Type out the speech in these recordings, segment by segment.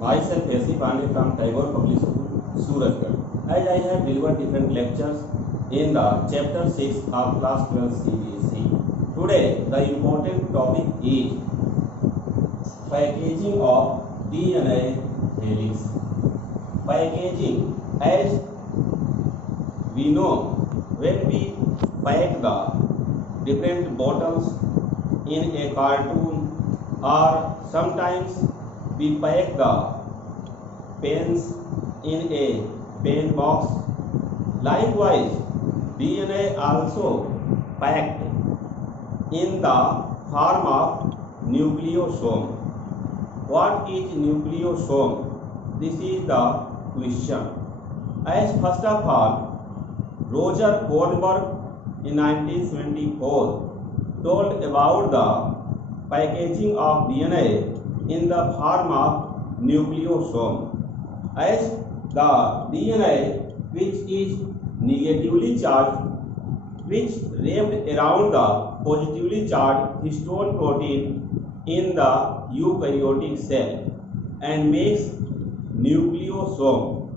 Myself S.C. Pandey from Tagore Public School, Suratgarh. As I have delivered different lectures in the chapter 6 of class 12 CBSE. Today the important topic is packaging of DNA helix. Packaging, as we know, when we pack the different bottles in a cartoon, or sometimes we pack the pens in a pen box. Likewise, DNA also packed in the form of nucleosome. What is nucleosome? This is the question. As first of all, Roger Kornberg in 1974 told about the packaging of DNA in the form of nucleosome. As the DNA, which is negatively charged, which wrapped around the positively charged histone protein in the eukaryotic cell and makes nucleosome.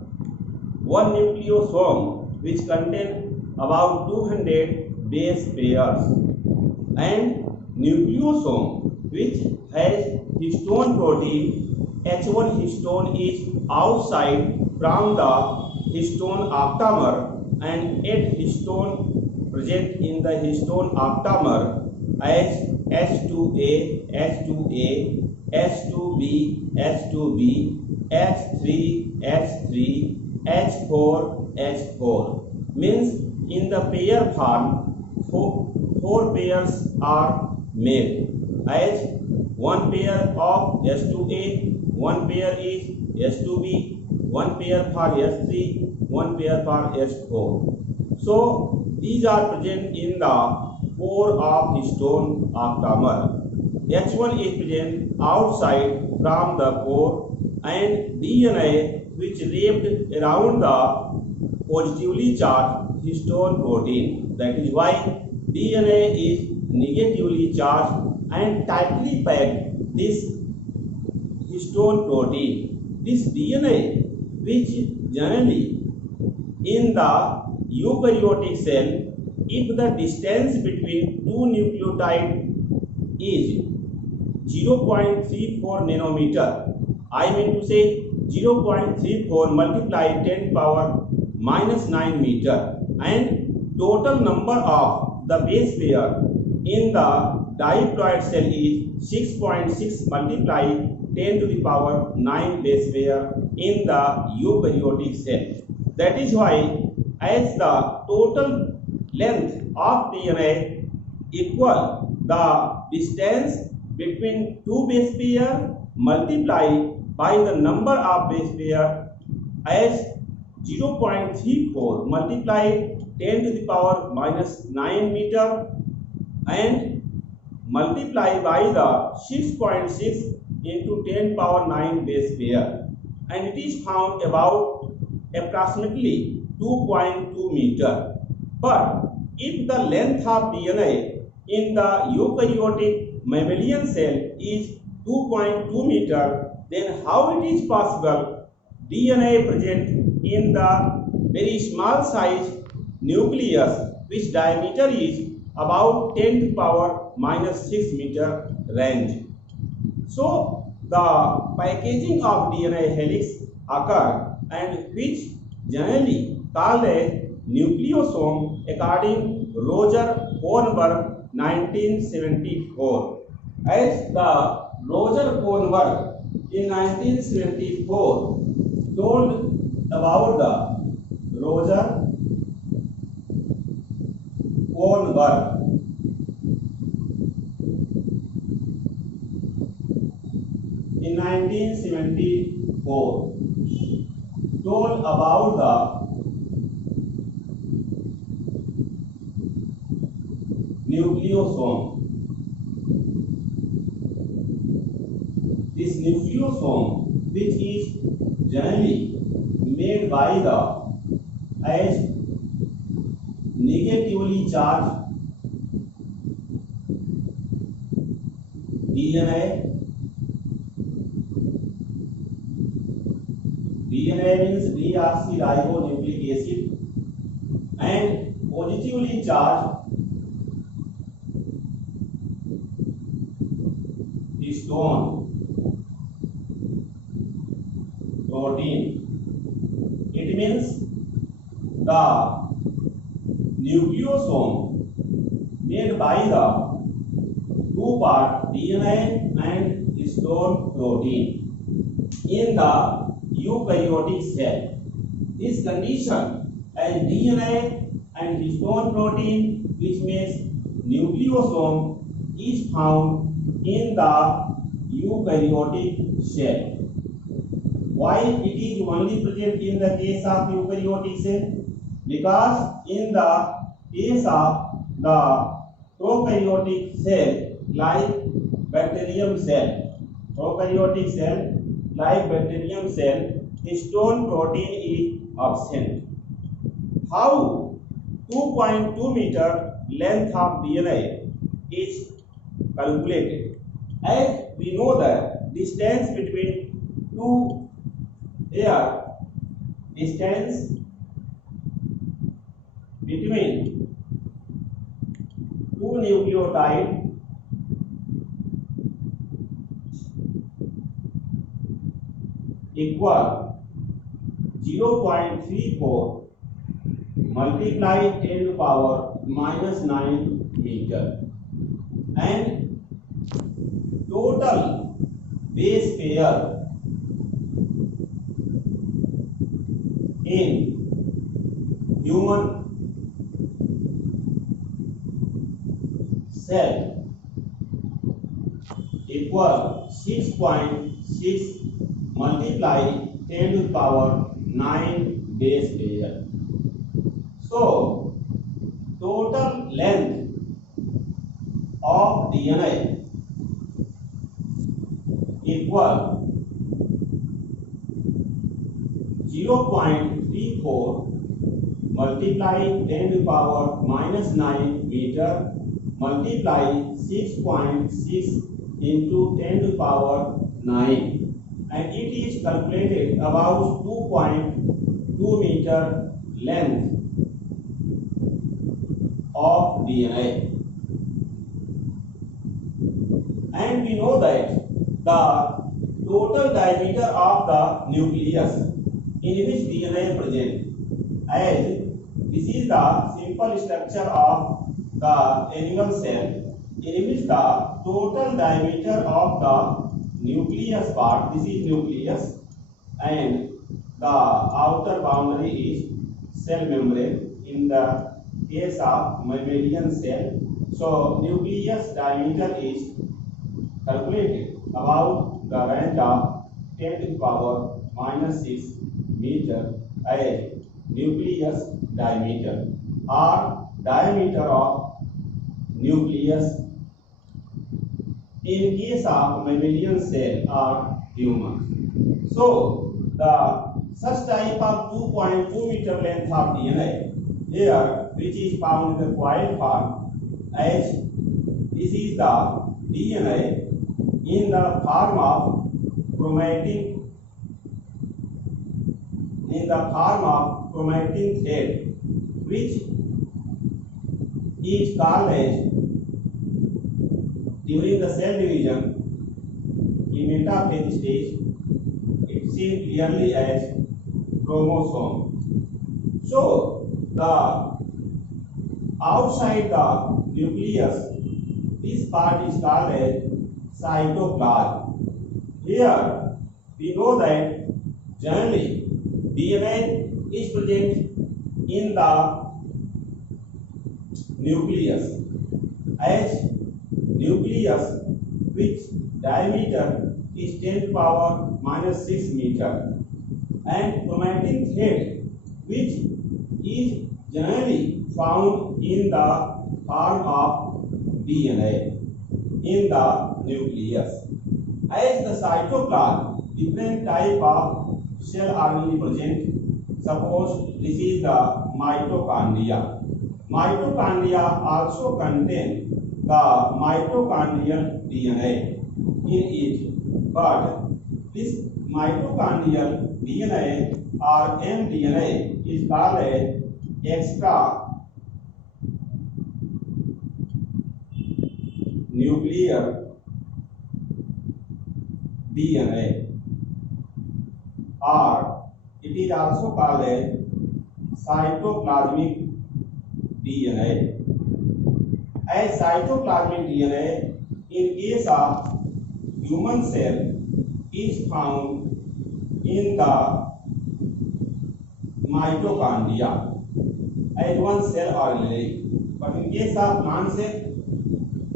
One nucleosome which contains about 200 base pairs, and nucleosome which has histone protein. H1 histone is outside from the histone octamer, and 8 histone present in the histone octamer as H2A, H2A, H2B, H2B, H3, H3, H4, H4. Means in the pair form, four pairs are made. As one pair of S2A, one pair is S2B, one pair for S3, one pair for S4. So these are present in the core of histone octamer. H1 is present outside from the core, and DNA which wrapped around the positively charged histone protein. That is why DNA is negatively charged and tightly packed this histone protein. This DNA, which generally in the eukaryotic cell, if the distance between two nucleotides is 0.34 nanometer, I mean to say 0.34 multiplied 10 power minus 9 meter, and total number of the base pair in the diploid cell is 6.6 multiplied 10 to the power 9 base pair in the eukaryotic cell. That is why, as the total length of DNA equal the distance between two base pair multiplied by the number of base pair as 0.34 multiplied 10 to the power minus 9 meter and multiply by the 6.6 into 10 power 9 base pair, and it is found about approximately 2.2 meter. But if the length of DNA in the eukaryotic mammalian cell is 2.2 meter, then how it is possible DNA present in the very small size nucleus, which diameter is about 10 to the power minus 6 meter range. So the packaging of DNA helix occur, and which generally called a nucleosome according Roger Kornberg 1974. As the Roger Kornberg in 1974 told about the Roger Kornberg in 1974 told about the nucleosome. This nucleosome, which is generally made by the as negatively charged DNA DNA means deoxyribonucleic acid, and positively charged histone protein. It means the nucleosome made by the two-part DNA and histone protein in the eukaryotic cell. This condition as DNA and histone protein, which means nucleosome, is found in the eukaryotic cell. Why it is only present in the case of eukaryotic cell? Because in the case of the prokaryotic cell, like bacterium cell, histone protein is absent. How 2.2 meter length of DNA is calculated? As we know the distance between two nucleotide equal 0.34 multiply 10 to power minus 9 meter, and total base pair in human cell equal 6.6 multiply 10 to the power 9 base pair. So total length of DNA equal 0.34 multiply 10 to the power minus 9 meter multiply 6.6 into 10 to the power 9, and it is calculated about 2.2 meter length of DNA. And we know that the total diameter of the nucleus in which DNA is present, as this is the simple structure of the animal cell, in which the total diameter of the nucleus part, this is nucleus, and the outer boundary is cell membrane in the case of mammalian cell. So nucleus diameter is calculated about the range of 10 to the power minus 6 meter as nucleus diameter, or diameter of nucleus in case of mammalian cell or human. So the such type of 2.2 meter length of DNA here, which is found in the coil form, as this is the DNA in the form of chromatin thread, which is called as, during the cell division in metaphase stage, it is seen clearly as chromosome. So the outside the nucleus, this part is called as cytoplasm. Here we know that generally DNA is present in the nucleus, as nucleus which diameter is 10 to the power minus 6 meter, and chromatin thread which is generally found in the form of DNA in the nucleus. As the cytoplasm, different type of cell are present. Suppose this is the mitochondria. Mitochondria also contain the mitochondrial DNA in it, but this mitochondrial DNA or mDNA is called as extra nuclear DNA, or it is also called as cytoplasmic DNA. As cytoplasmic DNA in case of human cell is found in the mitochondria as one cell ordinary, but in case of plant cell,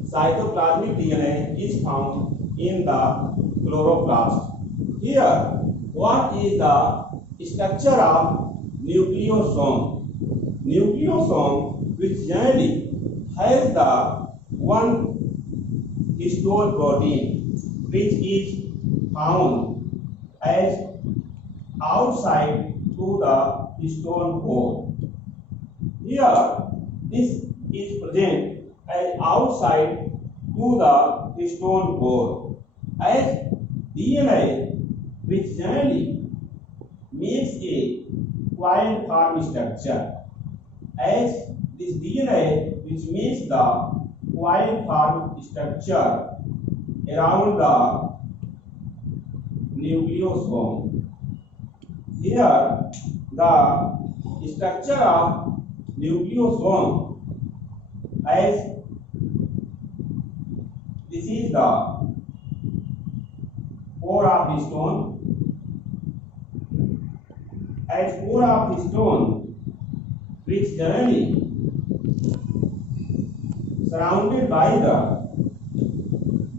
cytoplasmic DNA is found in the chloroplast. Here, what is the structure of nucleosome? Nucleosome, which generally has the one histone protein, which is found as outside to the histone core. Here, this is present as outside to the histone core. As DNA, which generally makes a coil form structure. As this DNA, which makes the coil form structure around the nucleosome. Here, the structure of nucleosome, as this is the core of histone. As core of histone, which generally surrounded by the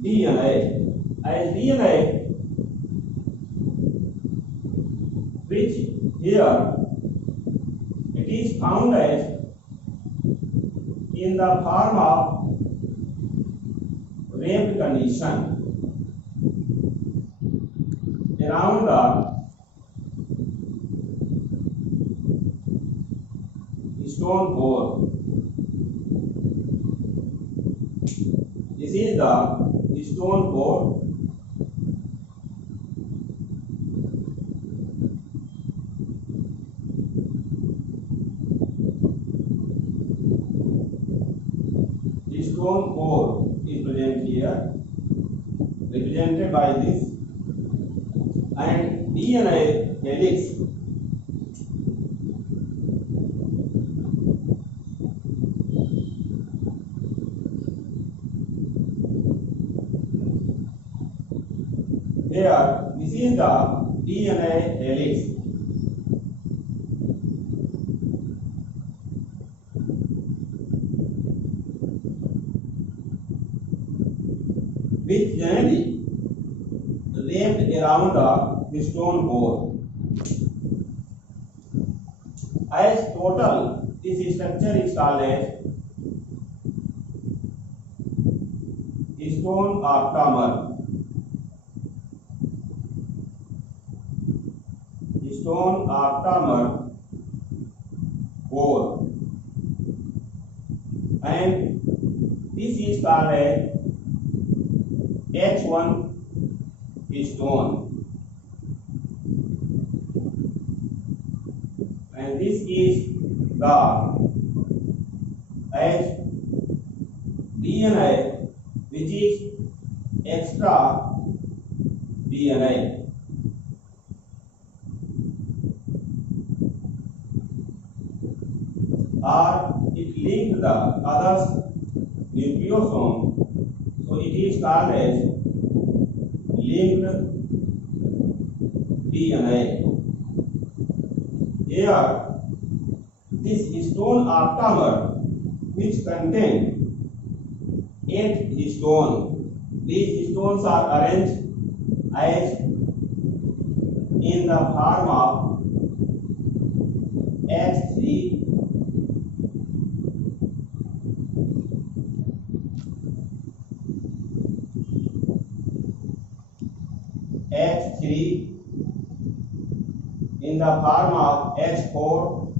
DNA, as DNA, which here it is found as in the form of wrapped condition around the histone core. This is the histone core. Histone core is present here, represented by this, and DNA helix. Here, this is the DNA helix. Which generally wrapped around the histone core. As total, this structure is called as histone octamer. Histone octamer core, and this is called as H1 histone, and this is the as DNA, which is extra DNA. Or it linked the others nucleosome, so it is called as linked DNA. Here, this histone octamer, which contain 8 histones. These histones are arranged as in the form of H3 in the form of H4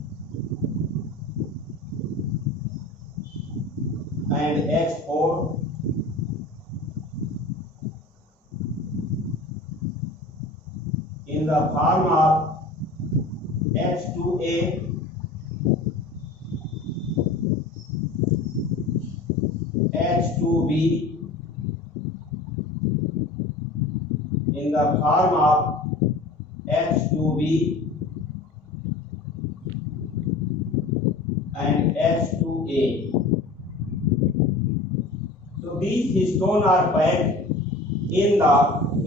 and H4, the form of H2A, H2B, in the form of H2B and H2A. So these histones are packed in the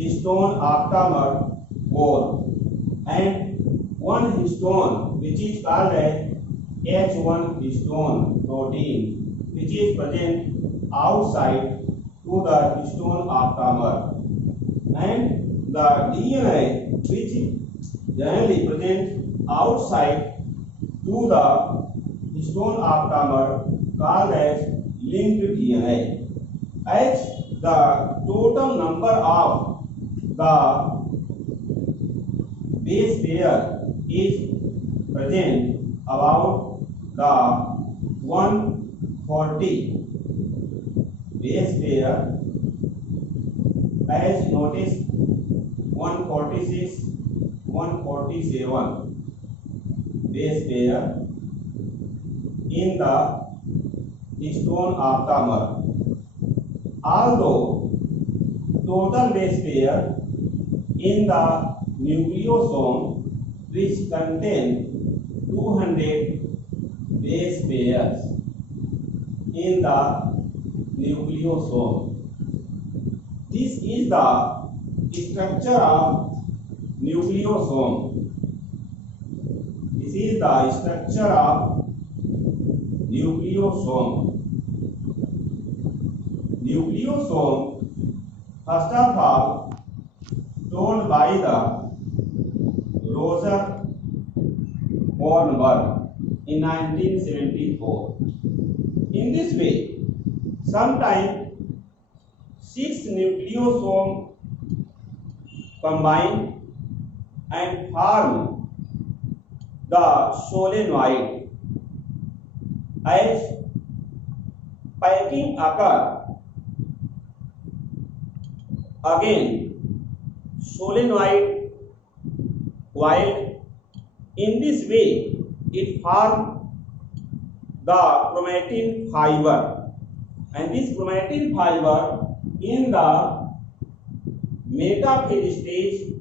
histone octamer core, and one histone which is called as H1 histone protein, which is present outside to the histone octamer, and the DNA which generally present outside to the histone octamer called as linked DNA. As the total number of the base pair is present about the 140 base pair, as noticed 146, 147 base pair in the histone octamer. Although total base pair in the nucleosome which contain 200 base pairs in the nucleosome. This is the structure of nucleosome. This is the structure of nucleosome. Nucleosome, first of all, told by the Roger Kornberg in 1974. In this way, sometimes 6 nucleosomes combine and form the solenoid. As packing occurs, again solenoid coiled. In this way, it forms the chromatin fiber, and this chromatin fiber in the metaphase stage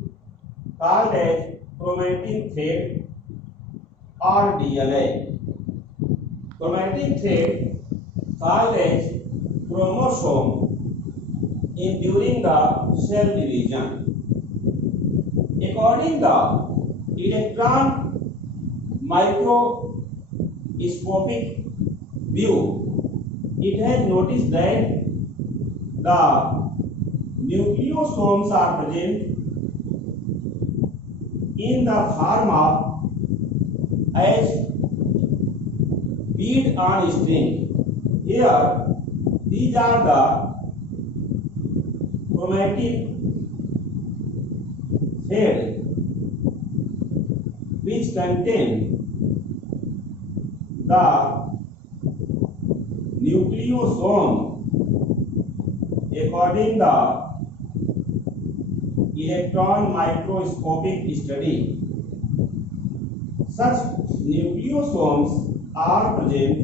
called as chromatin thread or DNA. Chromatin thread called as chromosome in during the cell division. According to the electron microscopic view, it has noticed that the nucleosomes are present in the form of as bead on string. Here, these are the chromatin thread which contain the nucleosome according the electron microscopic study. Such nucleosomes are present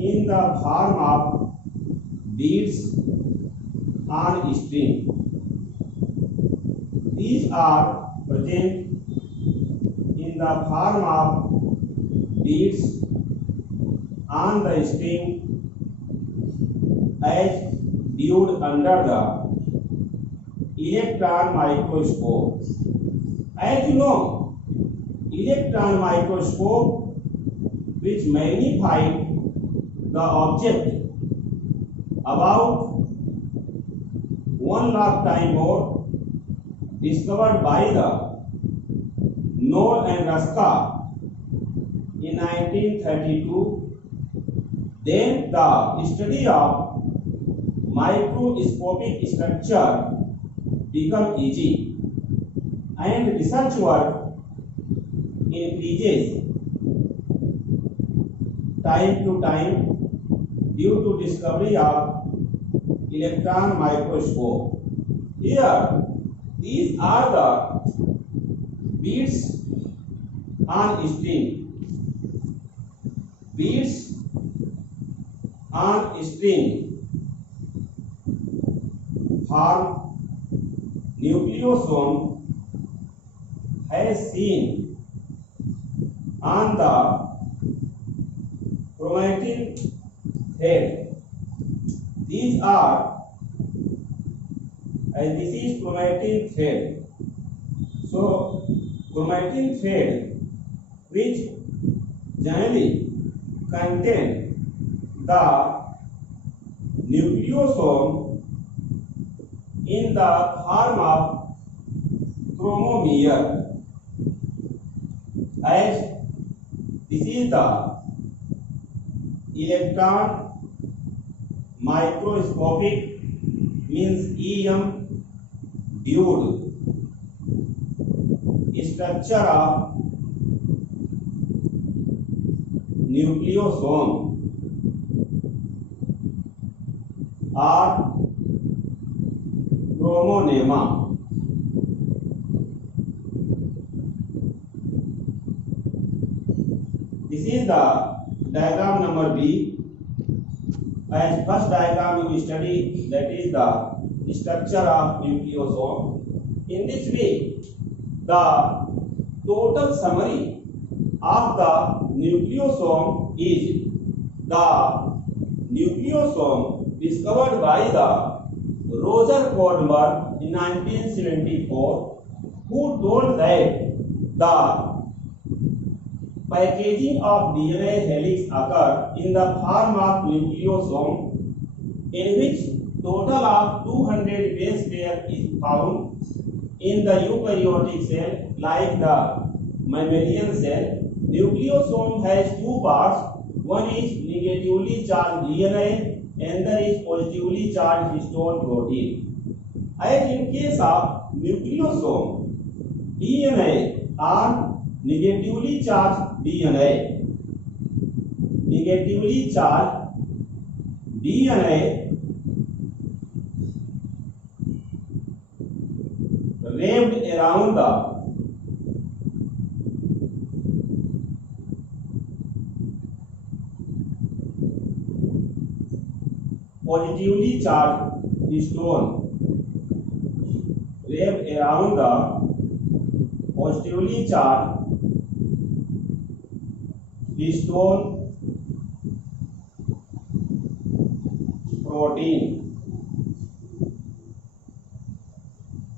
in the form of beads on string. These are present in the form of beads on the string as viewed under the electron microscope. As you know, electron microscope which magnified the object about 1 lakh times more, discovered by the Knoll and Ruska in 1932. Then the study of microscopic structure become easy, and research work increases time to time due to discovery of electron microscope. Here, these are the beads on string, beads on string form nucleosome has seen on the chromatin thread. These are, and this is chromatin thread. So chromatin thread which generally contain the nucleosome in the form of chromomere, as this is the electron microscopic, means EM viewed structure of nucleosome or chromonema. This is the diagram number B. As first diagram we study, that is the structure of nucleosome. In this way, the total summary of the nucleosome is the nucleosome discovered by the Roger Cordner in 1974, who told that the packaging of DNA helix occur in the form of nucleosome, in which total of 200 base pair is found. In the eukaryotic cell, like the mammalian cell, nucleosome has two parts. One is negatively charged DNA, another is positively charged histone protein. As in case of nucleosome, DNA or negatively charged DNA, negatively charged DNA wrapped around the positively charged histone, wrapped around the positively charged histone protein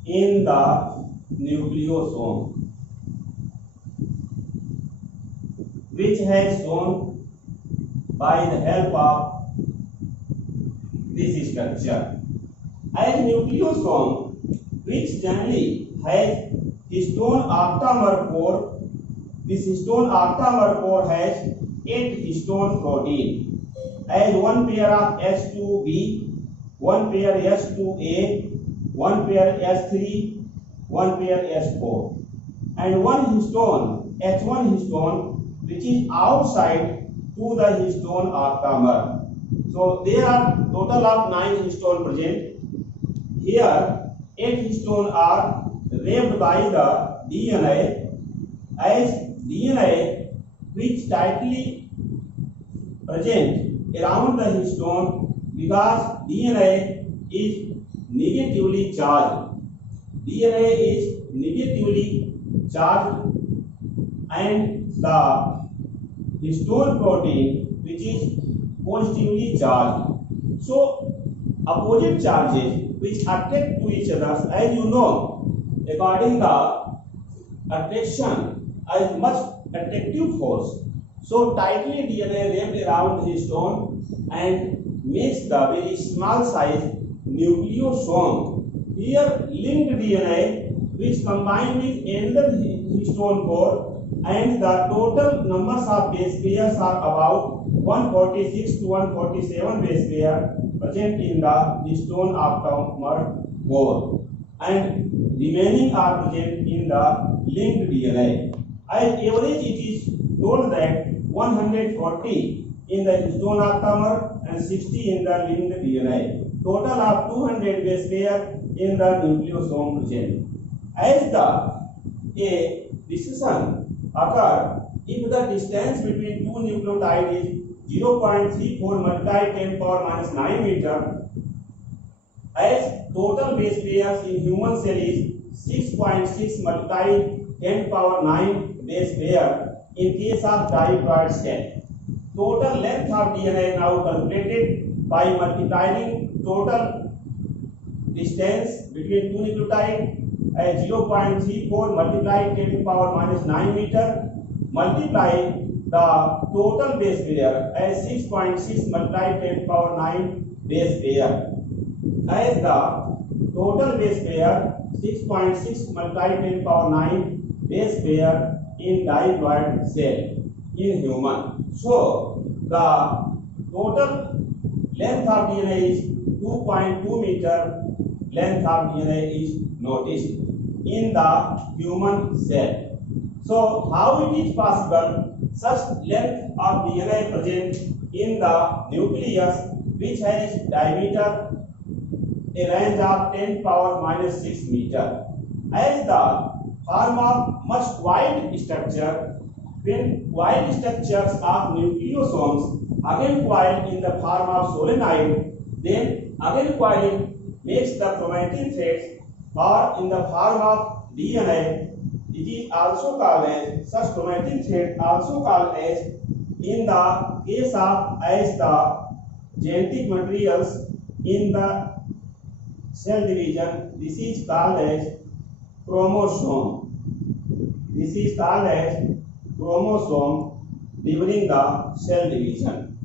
in the nucleosome, which has shown by the help of this structure. As nucleosome, which generally has histone octamer core, this histone octamer core has 8 histone protein, as one pair of H2B, one pair H2A, one pair S3, one pair S4, and one histone H1 histone which is outside to the histone octamer. So there are total of 9 histone present. Here 8 histone are wrapped by the DNA, as DNA which tightly present around the histone, because DNA is negatively charged. DNA is negatively charged, and the histone protein which is positively charged. So opposite charges which attract to each other, as you know, according the attraction is much attractive force. So tightly DNA wrapped around the histone and makes the very small size nucleosome. Here linked DNA which combined with another histone core, and the total numbers of base pairs are about 146 to 147 base pair present in the histone octamer core, and remaining are present in the linked DNA. As average, it is told that 140 in the histone octamer and 60 in the linked DNA. Total of 200 base pair in the nucleosome present. As the decision occur if the distance between two nucleotides is 0.34 multiplied 10 power minus 9 meter, as total base pairs in human cell is 6.6 multiplied 10 power 9 base pair in case of diploid cell. Total length of DNA now calculated by multiplying total distance between two nucleotides as 0.34 multiplied 10 to power minus 9 meter, multiply the total base pair as 6.6 multiplied 10 to power 9 base pair, as the total base pair 6.6 multiplied 10 to power 9 base pair in diploid cell in human. So the total length of DNA is 2.2 meter. Length of DNA is noticed in the human cell. So how it is possible such length of DNA present in the nucleus which has diameter a range of 10 power minus 6 meter, as the form of much wide structure, when wide structures of nucleosomes again coiled in the form of solenoid, then again coiling makes the chromatin threads, or in the form of DNA, it is also called as such chromatin thread, also called as in the case of as the genetic materials in the cell division. This is called as chromosome. This is called as chromosome during the cell division.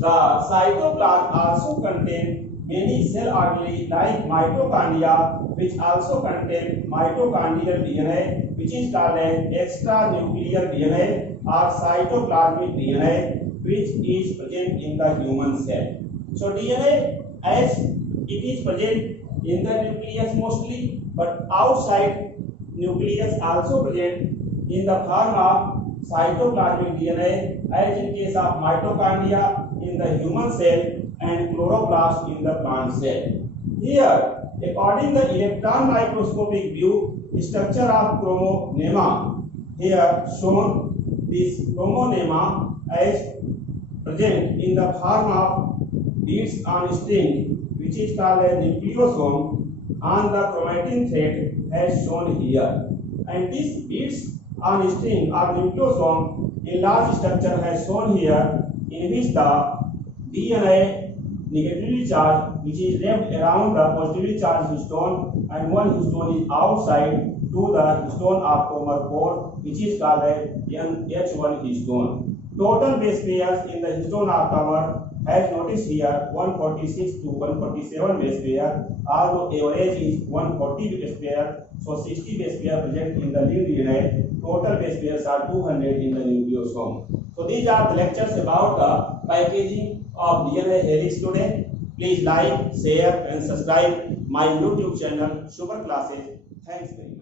The cytoplasm also contains many cell organelles like mitochondria, which also contain mitochondrial DNA, which is called as extranuclear DNA or cytoplasmic DNA, which is present in the human cell. So DNA, as it is present in the nucleus mostly, but outside nucleus also present in the form of cytoplasmic DNA, as in case of mitochondria in the human cell and chloroplast in the plant cell. Here, according to the electron microscopic view, structure of chromonema, here shown this chromonema as present in the form of beads on string, which is called a nucleosome, on the chromatin thread as shown here. And these beads on string or nucleosome in large structure as shown here, in which the DNA negatively charged, which is wrapped around the positively charged histone, and one histone is outside to the histone aptamer core, which is called as NH1 histone. Total base pairs in the histone aptamer as noticed here 146 to 147 base pair, although average is 140 base pair, so 60 base pair present in the linked DNA. Total base pairs are 200 in the nucleosome. So these are the lectures about the packaging of DNA helix today. Please like, share and subscribe my YouTube channel Sugar Classes. Thanks very much.